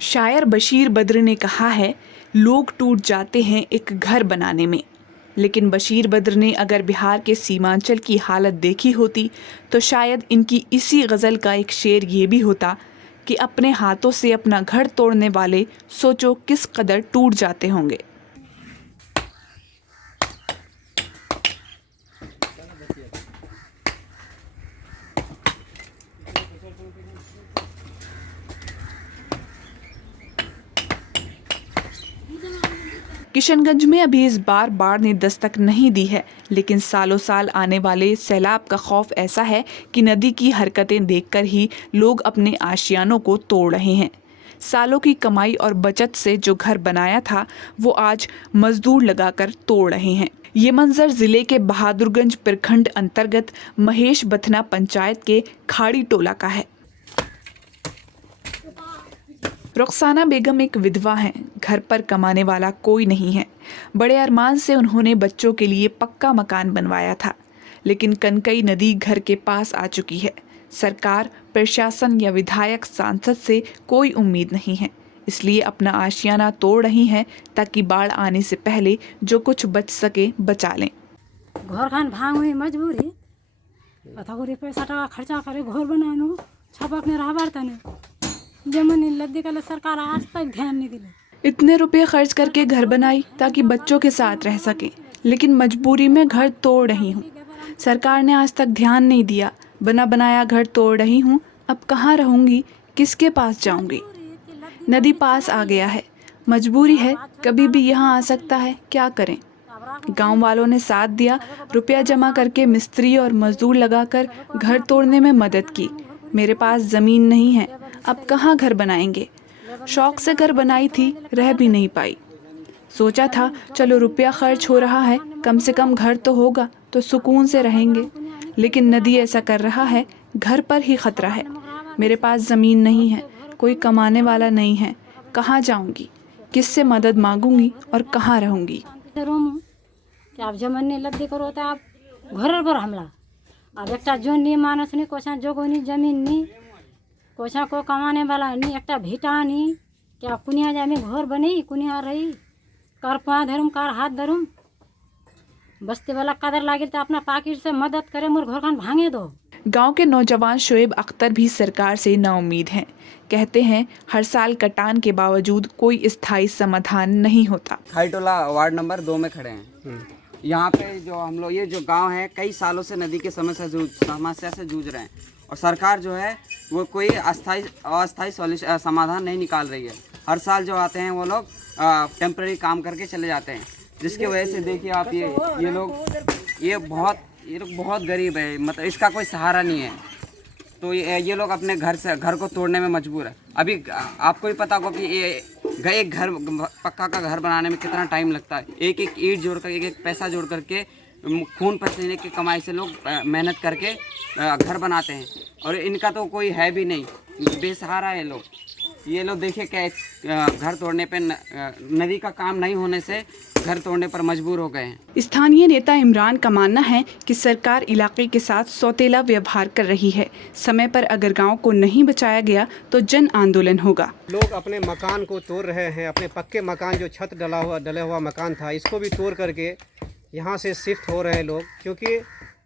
शायर बशीर बद्र ने कहा है, लोग टूट जाते हैं एक घर बनाने में। लेकिन बशीर बद्र ने अगर बिहार के सीमांचल की हालत देखी होती तो शायद इनकी इसी गज़ल का एक शेर ये भी होता कि अपने हाथों से अपना घर तोड़ने वाले सोचो किस कदर टूट जाते होंगे। किशनगंज में अभी इस बार बाढ़ ने दस्तक नहीं दी है, लेकिन सालों साल आने वाले सैलाब का खौफ ऐसा है कि नदी की हरकतें देखकर ही लोग अपने आशियानों को तोड़ रहे हैं। सालों की कमाई और बचत से जो घर बनाया था वो आज मजदूर लगाकर तोड़ रहे हैं। ये मंजर जिले के बहादुरगंज प्रखंड अंतर्गत महेश बथना पंचायत के खाड़ी टोला का है। रुखसाना बेगम एक विधवा हैं, घर पर कमाने वाला कोई नहीं है। बड़े अरमान से उन्होंने बच्चों के लिए पक्का मकान बनवाया था, लेकिन कनकई नदी घर के पास आ चुकी है। सरकार, प्रशासन या विधायक सांसद से कोई उम्मीद नहीं है, इसलिए अपना आशियाना तोड़ रही हैं ताकि बाढ़ आने से पहले जो कुछ बच सके बचा लें। घर खान भांग हुई मजबूरी पैसा टका खर्चा करे घर बनानो छपक ने रहा तने जमनी लद्दी का सरकार आज तक ध्यान नहीं दिले। इतने रुपए खर्च करके घर बनाई ताकि बच्चों के साथ रह सके, लेकिन मजबूरी में घर तोड़ रही हूँ। सरकार ने आज तक ध्यान नहीं दिया, बना बनाया घर तोड़ रही हूँ। अब कहाँ रहूँगी, किसके पास जाऊँगी? नदी पास आ गया है, मजबूरी है, कभी भी यहाँ आ सकता है, क्या करें? गांव वालों ने साथ दिया, रुपया जमा करके मिस्त्री और मजदूर लगाकर घर तोड़ने में मदद की। मेरे पास ज़मीन नहीं है, अब कहाँ घर बनाएंगे? शौक से घर बनाई थी, रह भी नहीं पाई। सोचा था चलो रुपया खर्च हो रहा है, कम से कम घर तो होगा तो सुकून से रहेंगे, लेकिन नदी ऐसा कर रहा है, घर पर ही खतरा है। मेरे पास ज़मीन नहीं है, कोई कमाने वाला नहीं है, कहाँ जाऊँगी, किससे मदद मांगूंगी और कहाँ रहूँगी? आप जमने लद्दी करो तो आप घर पर हमला अब एक जो नहीं मानस नहीं कोशा जोगो नहीं जमीन नहीं कोशा को कमाने वाला नहीं एक भीटा नहीं क्या कुनिया जा में घर बनी कुनिया रही कर पाँव धरूम कर हाथ धरूम बस्ती वाला कदर लागे तो अपना पाकिट से मदद करे मोर घर खान भांगे दो। गांव के नौजवान शोएब अख्तर भी सरकार से नाउम्मीद हैं। कहते हैं हर साल कटान के बावजूद कोई स्थायी समाधान नहीं होता। खाड़ी टोला वार्ड नंबर 2 में खड़े हैं। यहाँ पे जो हम लोग ये जो गांव है कई सालों से नदी की समस्या से जूझ रहे हैं और सरकार जो है वो कोई अस्थायी समाधान नहीं निकाल रही है। हर साल जो आते हैं वो लोग टेम्पररी काम करके चले जाते हैं, जिसकी वजह से देखिए आप ये लोग बहुत गरीब है, मतलब इसका कोई सहारा नहीं है। तो ये लोग अपने घर को तोड़ने में मजबूर है। अभी आपको भी पता होगा कि एक घर पक्का का घर बनाने में कितना टाइम लगता है। एक एक ईंट जोड़ कर एक पैसा जोड़ करके खून पसीने की कमाई से लोग मेहनत करके घर बनाते हैं और इनका तो कोई है भी नहीं, बेसहारा है लोग। ये लोग देखिए क्या घर तोड़ने पे नदी का काम नहीं होने से घर तोड़ने पर मजबूर हो गए हैं। स्थानीय नेता इमरान का मानना है कि सरकार इलाके के साथ सौतेला व्यवहार कर रही है। समय पर अगर गांव को नहीं बचाया गया तो जन आंदोलन होगा। लोग अपने मकान को तोड़ रहे हैं, अपने पक्के मकान जो छत डला हुआ मकान था इसको भी तोड़ करके यहाँ से शिफ्ट हो रहे हैं लोग, क्योंकि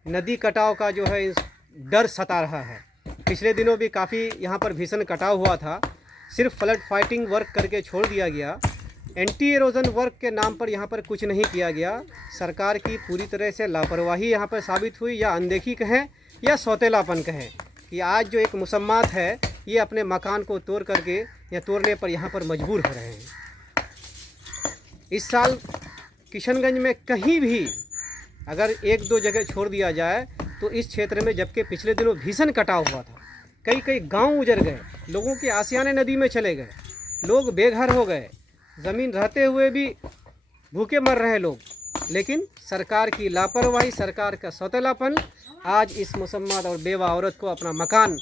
नदी कटाव का जो है डर सता रहा है। पिछले दिनों भी काफ़ी यहाँ पर भीषण कटाव हुआ था, सिर्फ फ्लड फाइटिंग वर्क करके छोड़ दिया गया। एंटी एरोजन वर्क के नाम पर यहाँ पर कुछ नहीं किया गया। सरकार की पूरी तरह से लापरवाही यहाँ पर साबित हुई, या अनदेखी कहें या सौतेलापन कहें, कि आज जो एक मुसम्मात है ये अपने मकान को तोड़ करके या तोड़ने पर यहाँ पर मजबूर हो रहे हैं। इस साल किशनगंज में कहीं भी अगर एक दो जगह छोड़ दिया जाए तो इस क्षेत्र में, जबकि पिछले दिनों भीषण कटाव हुआ था, कई गांव उजड़ गए, लोगों के आशियाने नदी में चले गए, लोग बेघर हो गए, ज़मीन रहते हुए भी भूखे मर रहे लोग। लेकिन सरकार की लापरवाही, सरकार का सौतेलापन आज इस मुसम्मत और बेवा औरत को अपना मकान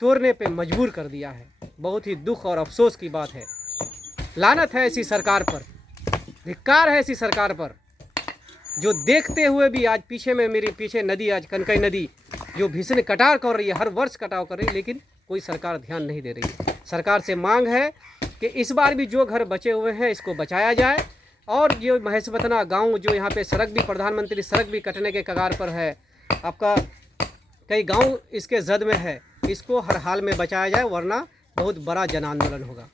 तोड़ने पे मजबूर कर दिया है। बहुत ही दुख और अफसोस की बात है। लानत है ऐसी सरकार पर, धिक्कार है ऐसी सरकार पर। जो देखते हुए भी आज पीछे में मेरे पीछे नदी, आज कनकई नदी जो भीषण कटाव कर रही है, हर वर्ष कटाव कर रही है, लेकिन कोई सरकार ध्यान नहीं दे रही है। सरकार से मांग है कि इस बार भी जो घर बचे हुए हैं इसको बचाया जाए, और जो महेशवतना गांव जो यहाँ पे सड़क भी, प्रधानमंत्री सड़क भी कटने के कगार पर है, आपका कई गांव इसके जद में है, इसको हर हाल में बचाया जाए, वरना बहुत बड़ा जन आंदोलन होगा।